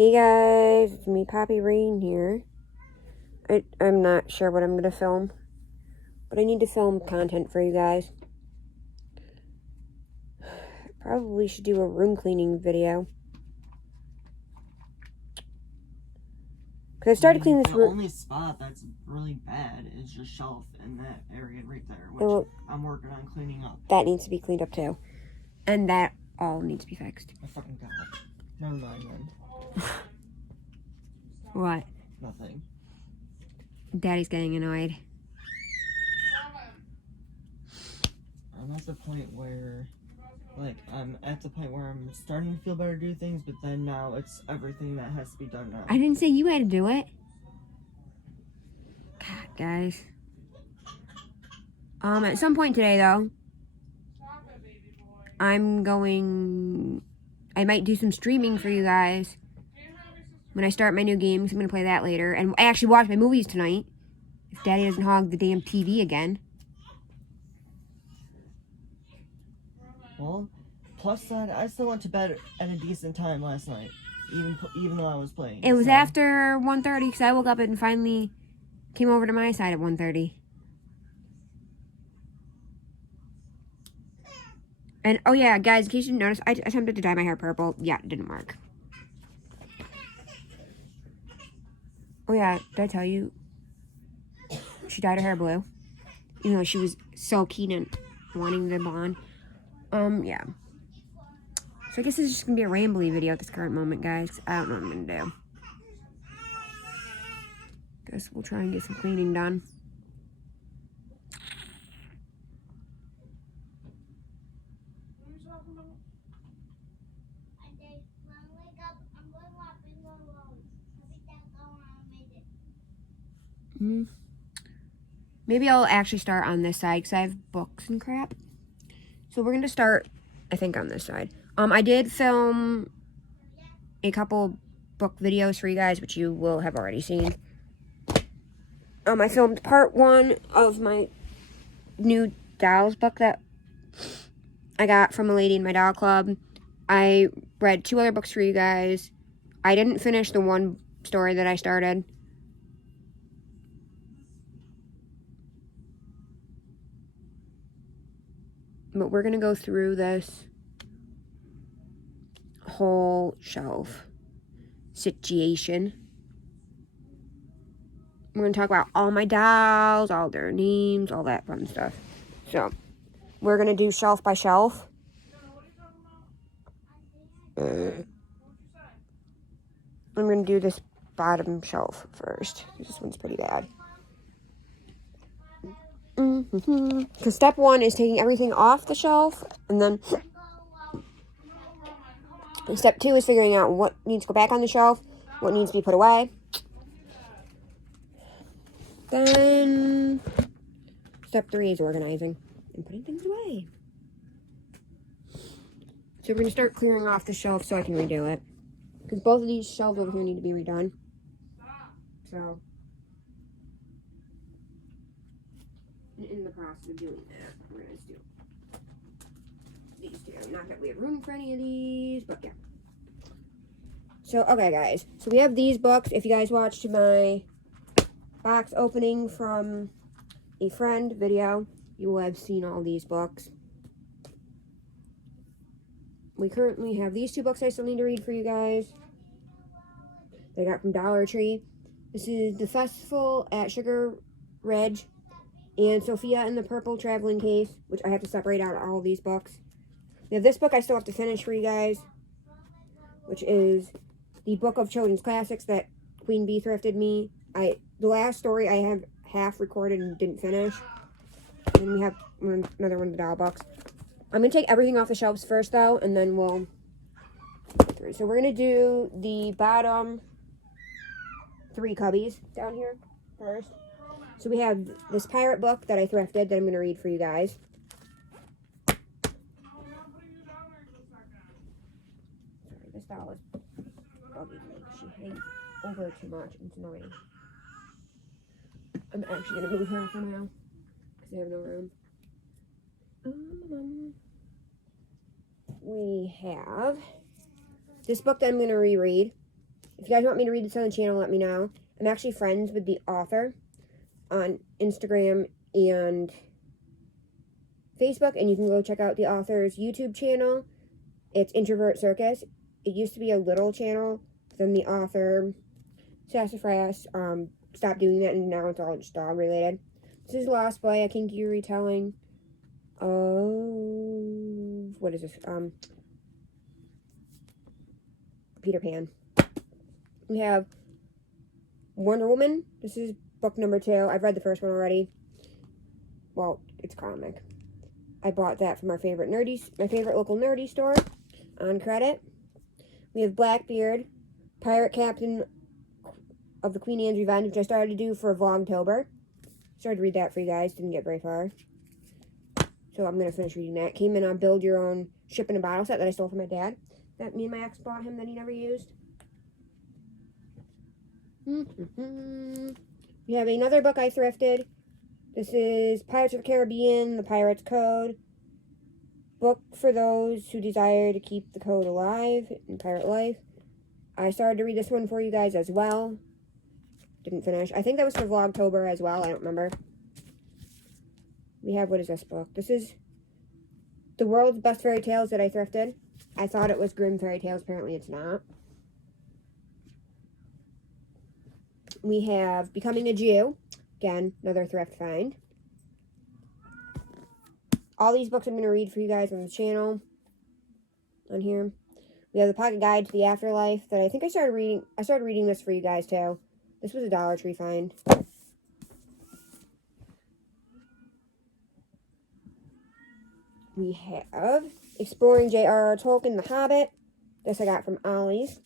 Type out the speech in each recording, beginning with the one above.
Hey guys, it's me, Poppy Rain here. I'm not sure what I'm going to film, but I need to film content for you guys. Probably should do a room cleaning video. Because I started cleaning this room. The only spot that's really bad is your shelf in that area right there, which I'm working on cleaning up. That needs to be cleaned up too. And that all needs to be fixed. I fucking got it. Never mind then. What? Nothing. Daddy's getting annoyed. I'm at the point where, I'm starting to feel better to do things, but then now it's everything that has to be done now. I didn't say you had to do it. God, guys. At some point today, though, I might do some streaming for you guys. When I start my new games, I'm going to play that later. And I actually watch my movies tonight. If Daddy doesn't hog the damn TV again. Well, plus that, I still went to bed at a decent time last night. Even though I was playing. It was after 1:30 because I woke up and finally came over to my side at 1:30. And, oh yeah, guys, in case you didn't notice, I attempted to dye my hair purple. Yeah, it didn't work. Oh yeah, did I tell you? She dyed her hair blue. Even though she was so keen on wanting the blonde. Yeah. So I guess this is just going to be a rambly video at this current moment, guys. I don't know what I'm going to do. Guess we'll try and get some cleaning done. Maybe I'll actually start on this side because I have books and crap. So we're going to start, I think, on this side. I did film a couple book videos for you guys, which you will have already seen. I filmed part 1 of my new dolls book that I got from a lady in my doll club. I read 2 other books for you guys. I didn't finish the one story that I started. But we're going to go through this whole shelf situation. We're going to talk about all my dolls, all their names, all that fun stuff. So, we're going to do shelf by shelf. I'm going to do this bottom shelf first. This one's pretty bad. Because step 1 is taking everything off the shelf, and then step 2 is figuring out what needs to go back on the shelf, what needs to be put away. Then step 3 is organizing and putting things away. So we're going to start clearing off the shelf so I can redo it. Because both of these shelves over here need to be redone. So, in the process of doing that, we're going to do these 2. Not that we have room for any of these, but yeah. So, okay, guys. So we have these books. If you guys watched my box opening from a friend video, you will have seen all these books. We currently have these 2 books I still need to read for you guys. That I got from Dollar Tree. This is The Festival at Sugar Ridge and Sophia in the Purple Traveling Case, which I have to separate out all these books. We have this book I still have to finish for you guys, which is the Book of Children's Classics that Queen Bee thrifted me. The last story I have half recorded and didn't finish. And then we have another one of the doll books. I'm going to take everything off the shelves first, though, and then we'll go through. So we're going to do the bottom 3 cubbies down here first. So we have this pirate book that I thrifted that I'm going to read for you guys. Sorry, this doll is bugging me. She hangs over too much. It's annoying. I'm actually going to move her for now because I have no room. We have this book that I'm going to reread. If you guys want me to read this on the channel, let me know. I'm actually friends with the author on Instagram and Facebook, and you can go check out the author's YouTube channel. It's Introvert Circus. It used to be a little channel, then the author, Sassafras, stopped doing that, and now it's all just dog related. This is Lost Boy, a kinky retelling of, what is this, Peter Pan. We have Wonder Woman. This is book number 2. I've read the first one already. Well, it's comic. I bought that from my favorite local nerdy store on credit. We have Blackbeard, Pirate Captain of the Queen Anne's Revenge, which I started to do for Vlogtober. Started to read that for you guys. Didn't get very far. So I'm going to finish reading that. Came in on Build Your Own Ship in a Bottle set that I stole from my dad. That me and my ex bought him that he never used. We have another book I thrifted. This is Pirates of the Caribbean, The Pirate's Code. Book for those who desire to keep the code alive in pirate life. I started to read this one for you guys as well. Didn't finish. I think that was for Vlogtober as well. I don't remember. We have, what is this book? This is The World's Best Fairy Tales that I thrifted. I thought it was Grimm Fairy Tales. Apparently it's not. We have Becoming a Jew. Again, another thrift find. All these books I'm going to read for you guys on the channel. On here. We have The Pocket Guide to the Afterlife that I think I started reading. I started reading this for you guys too. This was a Dollar Tree find. We have Exploring J.R.R. Tolkien, The Hobbit. This I got from Ollie's.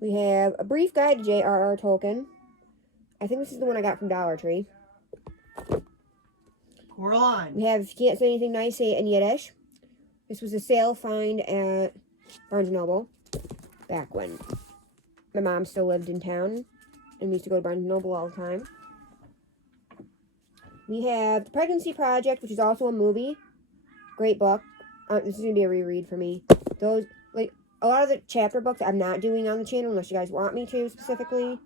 We have A Brief Guide to J.R.R. Tolkien. I think this is the one I got from Dollar Tree. Coraline. We have If You Can't Say Anything Nice, Say It in Yiddish. This was a sale find at Barnes & Noble. Back when my mom still lived in town. And we used to go to Barnes & Noble all the time. We have The Pregnancy Project, which is also a movie. Great book. This is going to be a reread for me. Those, like, a lot of the chapter books I'm not doing on the channel unless you guys want me to specifically.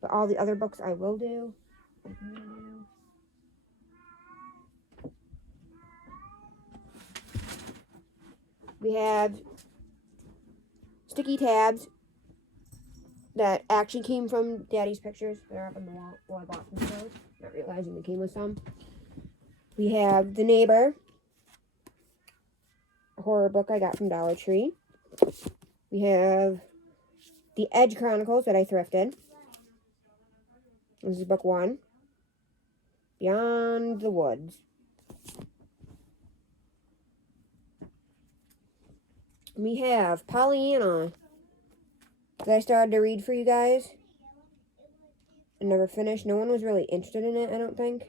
But all the other books I will do. We have sticky tabs that actually came from Daddy's pictures. They're up on the wall. Well, I bought them those, not realizing they came with some. We have The Neighbor, a horror book I got from Dollar Tree. We have The Edge Chronicles that I thrifted. This is book 1. Beyond the Woods. We have Pollyanna that I started to read for you guys. I never finished. No one was really interested in it, I don't think.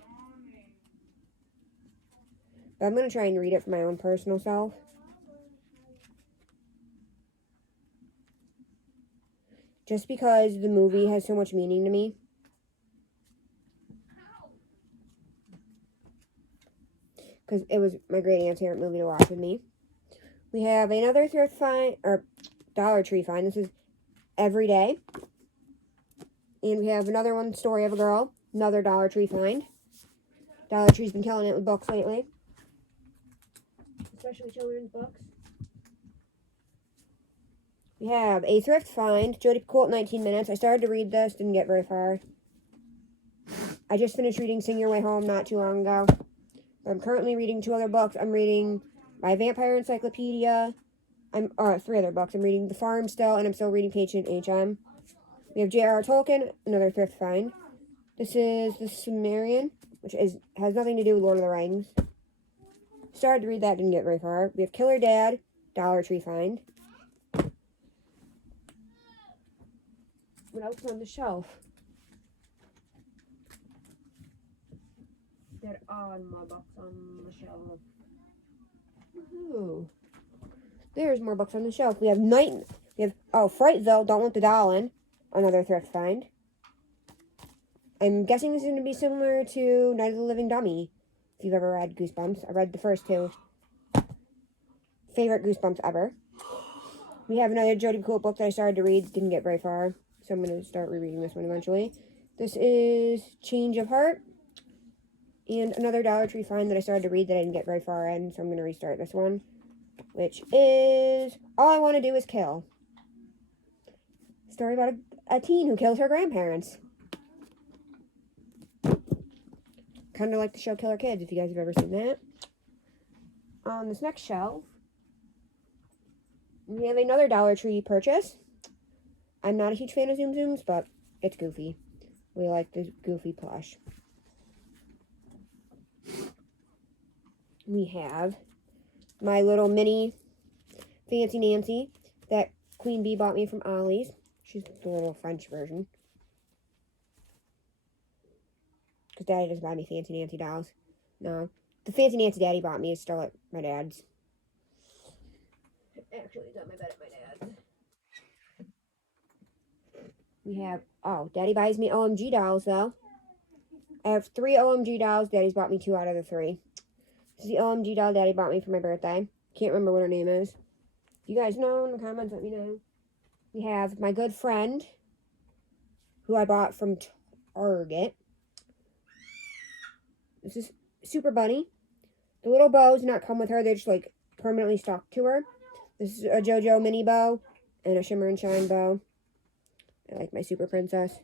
But I'm going to try and read it for my own personal self. Just because the movie has so much meaning to me. Because it was my great aunt's favorite movie to watch with me. We have another thrift find, or Dollar Tree find. This is Every Day. And we have another one, Story of a Girl. Another Dollar Tree find. Dollar Tree's been killing it with books lately. Especially children's books. We have a thrift find, Jodi Picoult, 19 Minutes. I started to read this, didn't get very far. I just finished reading Sing Your Way Home not too long ago. I'm currently reading 2 other books. I'm reading my Vampire Encyclopedia. 3 other books. I'm reading The Farm still, and I'm still reading Patient HM. We have J.R.R. Tolkien, another thrift find. This is The Sumerian, which has nothing to do with Lord of the Rings. Started to read that, didn't get very far. We have Killer Dad, Dollar Tree find. What else is on the shelf? There are more books on the shelf. Ooh. There's more books on the shelf. We have Frightville, Don't Let the Doll In. Another thrift find. I'm guessing this is going to be similar to Night of the Living Dummy. If you've ever read Goosebumps. I read the first 2. Favorite Goosebumps ever. We have another Jodi Picoult book that I started to read. Didn't get very far, so I'm going to start rereading this one eventually. This is Change of Heart. And another Dollar Tree find that I started to read that I didn't get very far in, so I'm going to restart this one. Which is All I Want to Do Is Kill. Story about a teen who kills her grandparents. Kind of like the show Killer Kids, if you guys have ever seen that. On this next shelf, we have another Dollar Tree purchase. I'm not a huge fan of Zoom Zooms, but it's Goofy. We like the Goofy plush. We have my little mini Fancy Nancy that Queen Bee bought me from Ollie's. She's the little French version. Because Daddy doesn't buy me Fancy Nancy dolls. No. The Fancy Nancy Daddy bought me is still at my dad's. Actually, it's on my bed at my dad's. We have, Daddy buys me OMG dolls, though. I have 3 OMG dolls. Daddy's bought me 2 out of the 3. This is the OMG doll Daddy bought me for my birthday. Can't remember what her name is. If you guys know in the comments, let me know. We have my good friend, who I bought from Target. This is Super Bunny. The little bows do not come with her. They're just like permanently stuck to her. This is a JoJo mini bow and a Shimmer and Shine bow. I like my Super Princess.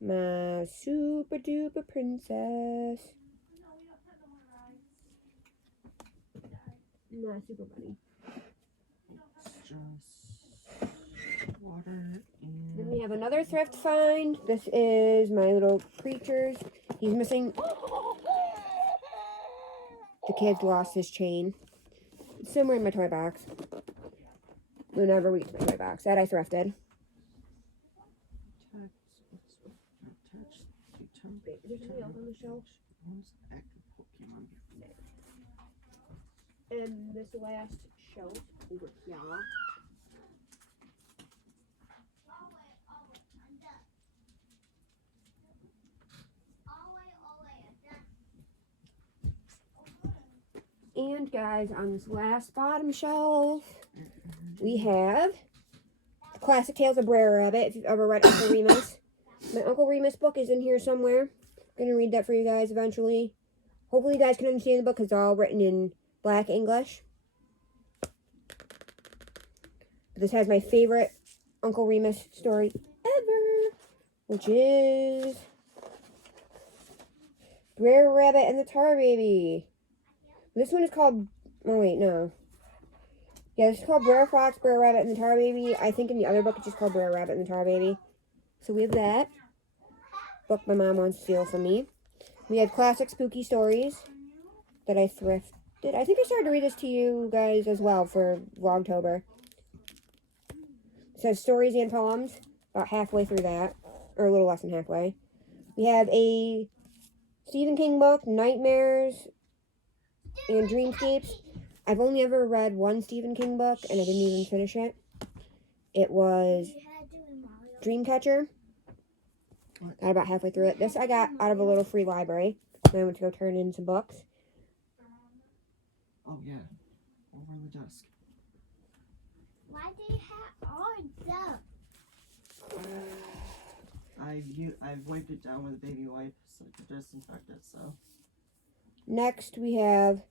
My super duper princess. My Super Bunny. It's just water and... Then we have another thrift find. This is my little creatures. He's missing... The kid lost his chain. It's somewhere in my toy box. We'll never reach my toy box. That I thrifted. Wait, is there something else on the shelf? And this last shelf over here. And guys, on this last bottom shelf, we have the Classic Tales of Brer Rabbit, if you've ever read Uncle Remus. My Uncle Remus book is in here somewhere. I'm going to read that for you guys eventually. Hopefully you guys can understand the book because it's all written in Black English. But this has my favorite Uncle Remus story ever, which is Brer Rabbit and the Tar Baby. This one is called, oh wait, no. Yeah, this is called Brer Fox, Brer Rabbit, and the Tar Baby. I think in the other book it's just called Brer Rabbit and the Tar Baby. So we have that. Book my mom wants to steal from me. We have classic spooky stories that I thrifted. I think I started to read this to you guys as well for Vlogtober. It says stories and poems. About halfway through that. Or a little less than halfway. We have a Stephen King book, Nightmares and Dreamscapes. I've only ever read one Stephen King book, and I didn't even finish it. It was Dreamcatcher. Got about halfway through it. This I got out of a little free library. Then I went to go turn in some books. Oh, yeah. Over the desk. Why do you have all that? I've wiped it down with a baby wipe so to disinfect it, so. Next, we have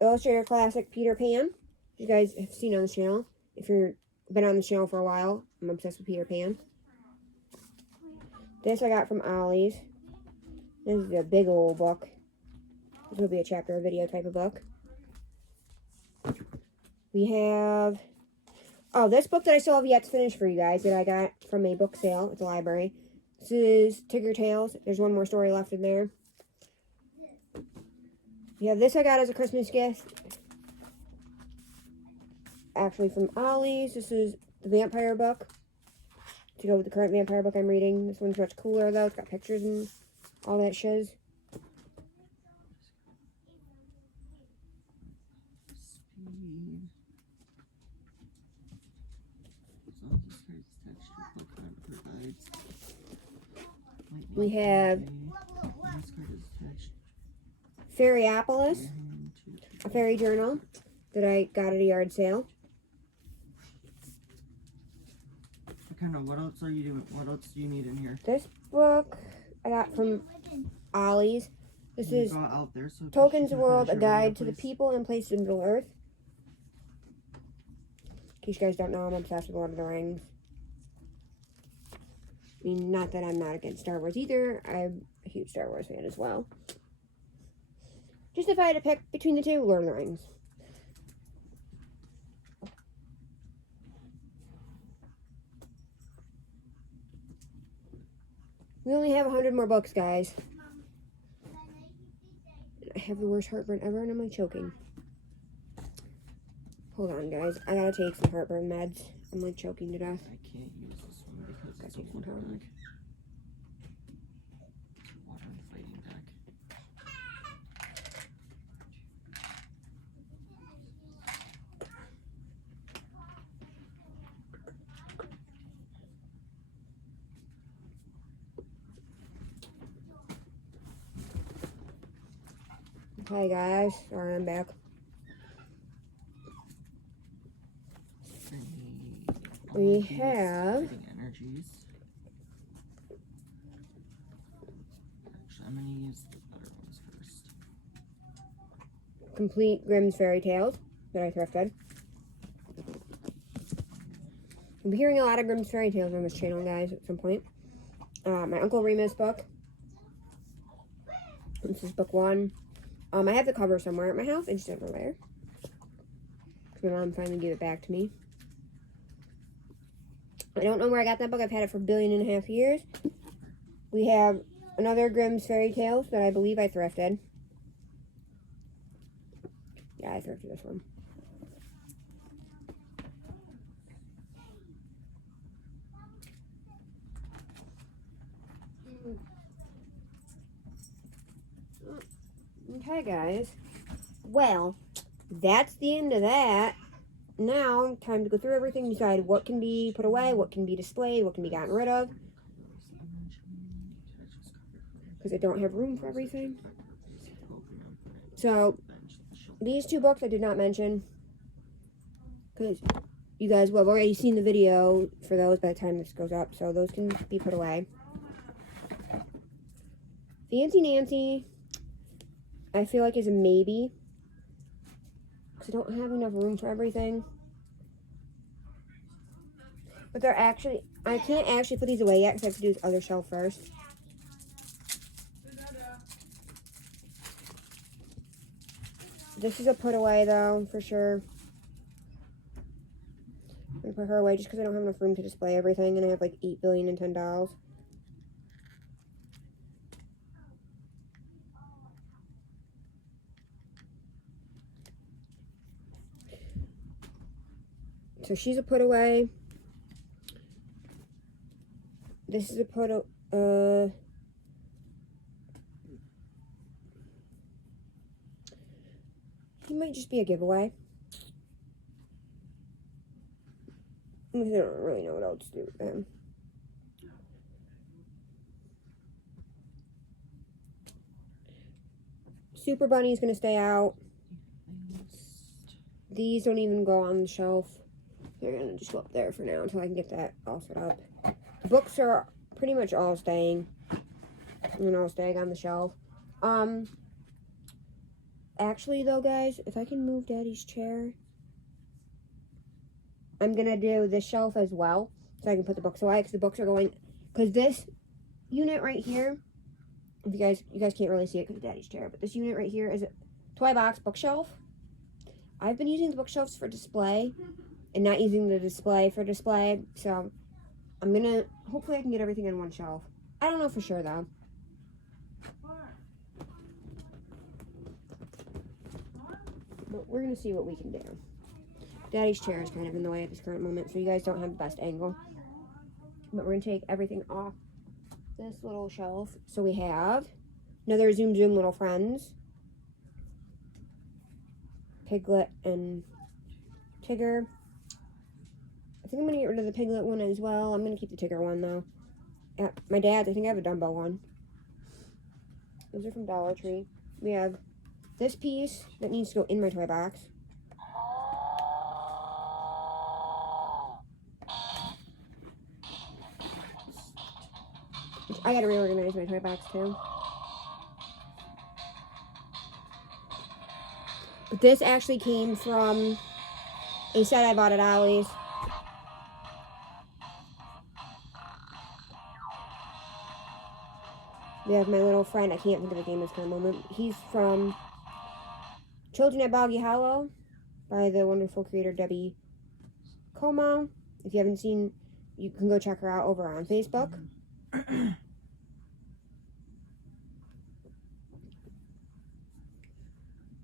Illustrator Classic Peter Pan. You guys have seen on the channel. If you've been on the channel for a while, I'm obsessed with Peter Pan. This I got from Ollie's. This is a big old book. This will be a chapter or video type of book. We have... Oh, this book that I still have yet to finish for you guys that I got from a book sale at the library. This is Tigger Tales. There's one more story left in there. Yeah, this I got as a Christmas gift. Actually from Ollie's. This is the vampire book. To go with the current vampire book I'm reading. This one's much cooler though. It's got pictures and all that shiz. Speed. We have Fairypolis. a fairy journal that I got at a yard sale. What else are you doing? What else do you need in here? This book I got from Ollie's. This You is go out there, so Tolkien's she can World, a finish your video, guide to the please. people and places of Middle Earth. In case you guys don't know, I'm obsessed with Lord of the Rings. I mean, not that I'm not against Star Wars either. I'm a huge Star Wars fan as well. Just if I had to pick between the two, Lord of the Rings. We only have 100 more books, guys. I have the worst heartburn ever, and I'm like choking. Hold on, guys. I gotta take some heartburn meds. I'm like choking to death. I can't use this one because it's a Got you some water powder. deck. Water and fighting deck. Hi, guys. Sorry, I'm back. We have- Fighting energies. Actually, I'm gonna use the better ones first. Complete Grimm's Fairy Tales that I thrifted. I'm hearing a lot of Grimm's Fairy Tales on this channel, guys, at some point. My Uncle Remus book. This is book 1. I have the cover somewhere at my house. I just don't know where. My mom finally gave it back to me. I don't know where I got that book. I've had it for 1.5 billion years. We have another Grimm's Fairy Tales that I believe I thrifted. Yeah, I thrifted this one. Okay, guys. Well, that's the end of that. Now, time to go through everything, decide what can be put away, what can be displayed, what can be gotten rid of. Because I don't have room for everything. So, these 2 books I did not mention. Because you guys will have already seen the video for those by the time this goes up. So, those can be put away. Fancy Nancy, I feel like is a maybe. Because I don't have enough room for everything. But they're actually, I can't actually put these away yet because I have to do this other shelf first. This is a put away though, for sure. I'm going to put her away just because I don't have enough room to display everything and I have like 8 billion and 10 dolls. So she's a put away. This is a put he might just be a giveaway. I don't really know what else to do with him. Super Bunny's gonna stay out. These don't even go on the shelf. They're gonna just go up there for now until I can get that all set up. The books are pretty much all staying. Staying on the shelf. Actually though, guys, if I can move Daddy's chair, I'm gonna do this shelf as well, so I can put the books away, because the books are going, because this unit right here, if you guys can't really see it because of Daddy's chair, but this unit right here is a toy box bookshelf. I've been using the bookshelves for display and not using the display for display, so I'm gonna, hopefully I can get everything on one shelf. I don't know for sure though. But we're gonna see what we can do. Daddy's chair is kind of in the way at this current moment, so you guys don't have the best angle. But we're gonna take everything off this little shelf. So we have another Zoom Zoom Little Friends, Piglet and Tigger. I think I'm gonna get rid of the Piglet one as well. I'm gonna keep the Tigger one though. At my dad's, I think I have a Dumbo one. Those are from Dollar Tree. We have this piece that needs to go in my toy box. Which I gotta reorganize my toy box too. But this actually came from a set I bought at Ollie's. We have my little friend, I can't think of the name for a moment. He's from Children at Boggy Hollow by the wonderful creator Debbie Como. If you haven't seen, you can go check her out over on Facebook.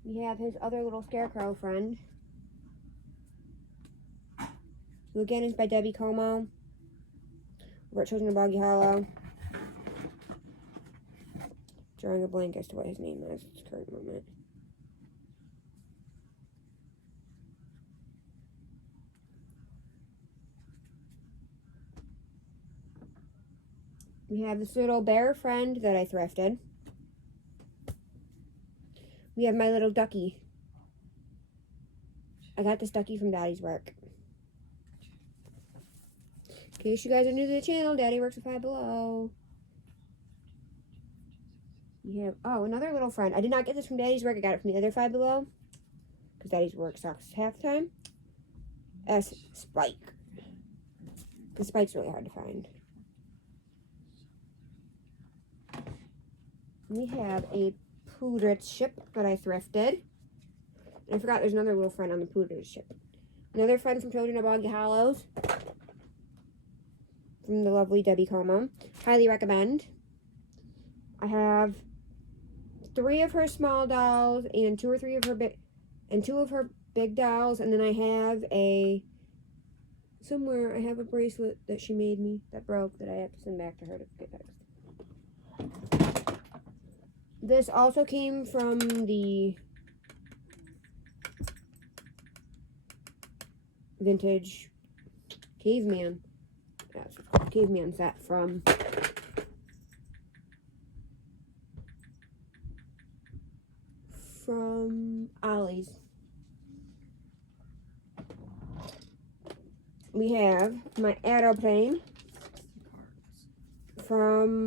We have his other little scarecrow friend, who again is by Debbie Como over at Children of Boggy Hollow. Drawing a blank as to what his name is at this current moment. We have this little bear friend that I thrifted. We have my little ducky. I got this ducky from Daddy's work. In case you guys are new to the channel, Daddy works at Five Below. We have, oh, another little friend. I did not get this from Daddy's work. I got it from the other Five Below. Because Daddy's work sucks half the time. S. Spike. Because Spike's really hard to find. We have a Poodritz ship that I thrifted. And I forgot there's another little friend on the Poodritz ship. Another friend from Children of Boggy Hollows. From the lovely Debbie Como. Highly recommend. I have 3 of her small dolls and 2 or 3 of her big dolls, and then I have somewhere I have a bracelet that she made me that broke that I have to send back to her to get fixed. This also came from the vintage caveman. That's caveman set from Ollie's. We have my aeroplane from,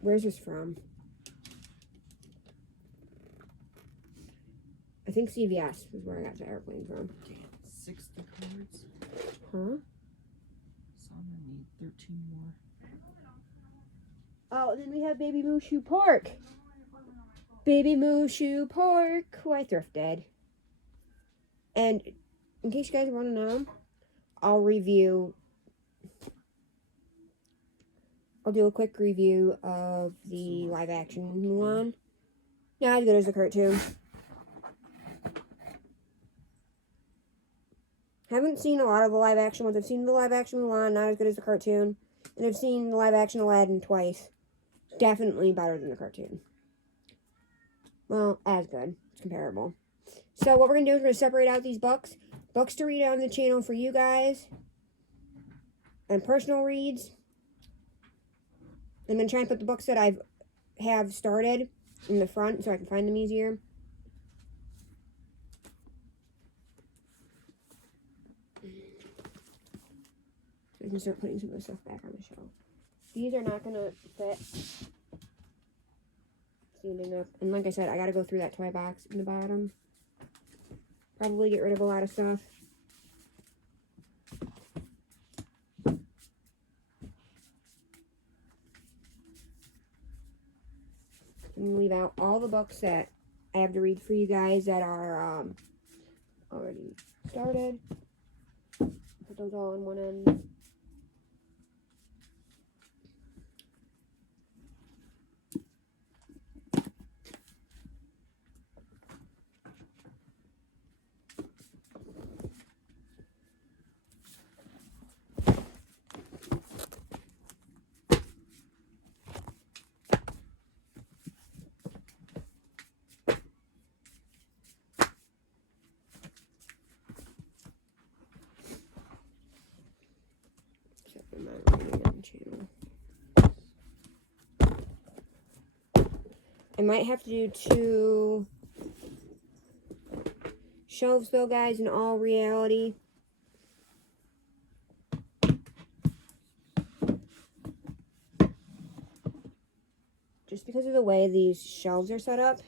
where's this from? I think CVS is where I got the airplane from. 60 cards. Huh? So I'm gonna need 13 more. Oh, and then we have Baby Mushu Pork. Baby Mushu Pork, who I thrifted. And in case you guys want to know, I'll do a quick review of the live action Mulan. Not as good as the cartoon. Haven't seen a lot of the live action ones. I've seen the live action Mulan, not as good as the cartoon. And I've seen the live action Aladdin twice. Definitely better than the cartoon. Well, as good. It's comparable. So what we're going to do is we're going to separate out these books. Books to read on the channel for you guys. And personal reads. I'm going to try and put the books that I have started in the front so I can find them easier. I can start putting some of the stuff back on the shelf. These are not going to fit standing up. And like I said, I got to go through that toy box in the bottom. Probably get rid of a lot of stuff. And leave out all the books that I have to read for you guys that are already started. Put those all on one end. I might have to do 2 shelves though, guys, in all reality. Just because of the way these shelves are set up,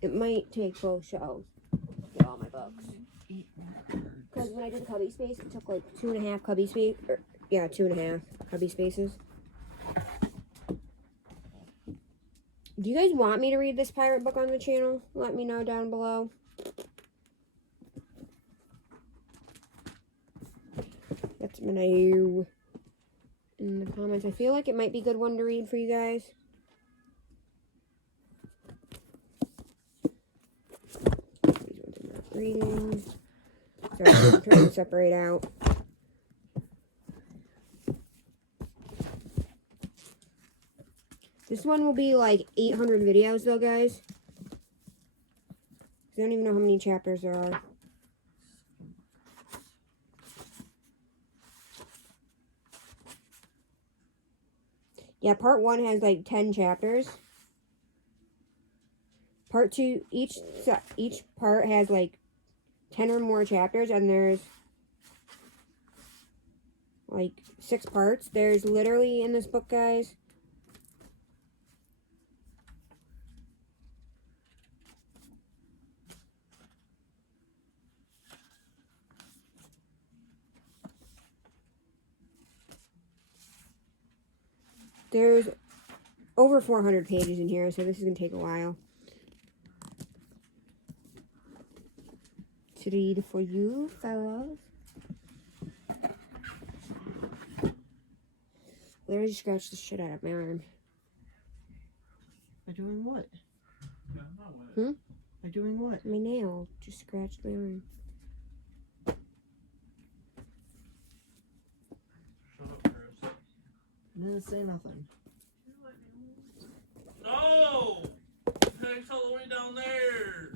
it might take both shelves to get all my books. Because when I did the cubby space, it took like 2.5 cubby space. Yeah, 2.5 cubby spaces. Do you guys want me to read this pirate book on the channel? Let me know down below. Let me know in the comments. I feel like it might be a good one to read for you guys. These ones I'm not reading. Sorry, I'm trying to separate out. This one will be like 800 videos though, guys. I don't even know how many chapters there are. Yeah, part 1 has like 10 chapters. Part 2, each part has like 10 or more chapters, and there's like 6 parts. There's literally in this book, guys, there's over 400 pages in here, so this is going to take a while to read for you, fellas. Literally scratched the shit out of my arm. By doing what? Hmm? By doing what? My nail just scratched my arm. I didn't say nothing. No! Heck's all the way down there!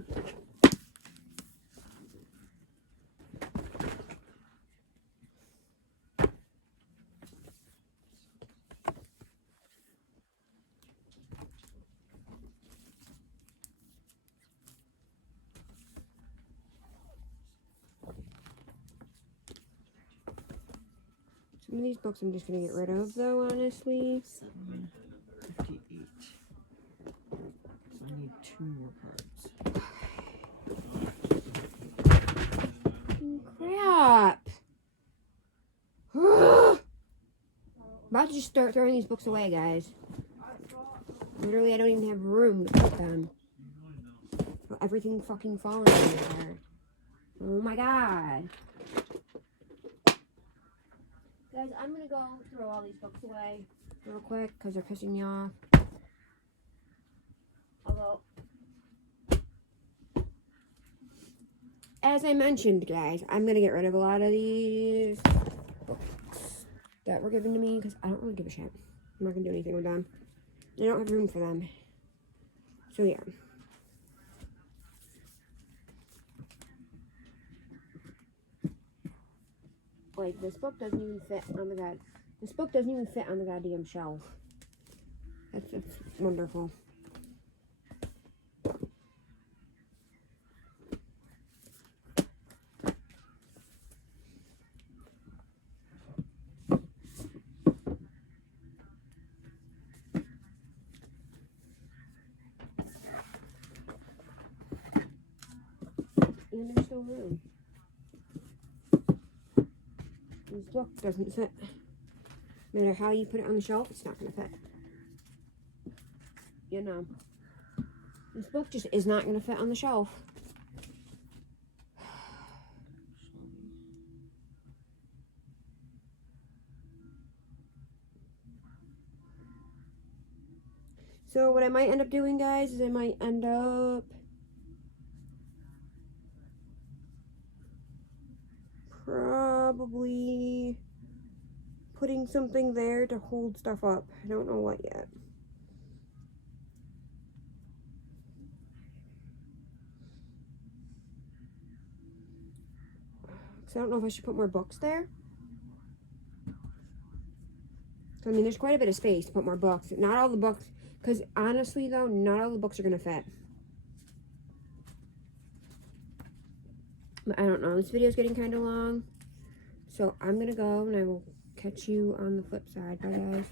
Some of these books I'm just going to get rid of, though, honestly. 758. So I need 2 more cards. Crap! About to just start throwing these books away, guys. Literally, I don't even have room to put them. Everything fucking falling everywhere. Oh my god. Guys, I'm gonna go throw all these books away real quick because they're pissing me off. Although, as I mentioned, guys, I'm gonna get rid of a lot of these books that were given to me because I don't really give a shit. I'm not gonna do anything with them. I don't have room for them. So yeah. Like, this book doesn't even fit on the this book doesn't even fit on the goddamn shelf. That's wonderful. And there's still room. This book doesn't fit. No matter how you put it on the shelf, it's not going to fit. You know. This book just is not going to fit on the shelf. So what I might end up doing, guys, is I might end up probably putting something there to hold stuff up. I don't know what yet. So I don't know if I should put more books there. I mean, there's quite a bit of space to put more books. Not all the books, Because honestly, though, not all the books are going to fit. But I don't know. This video is getting kind of long. So I'm going to go and I will catch you on the flip side. Bye, guys.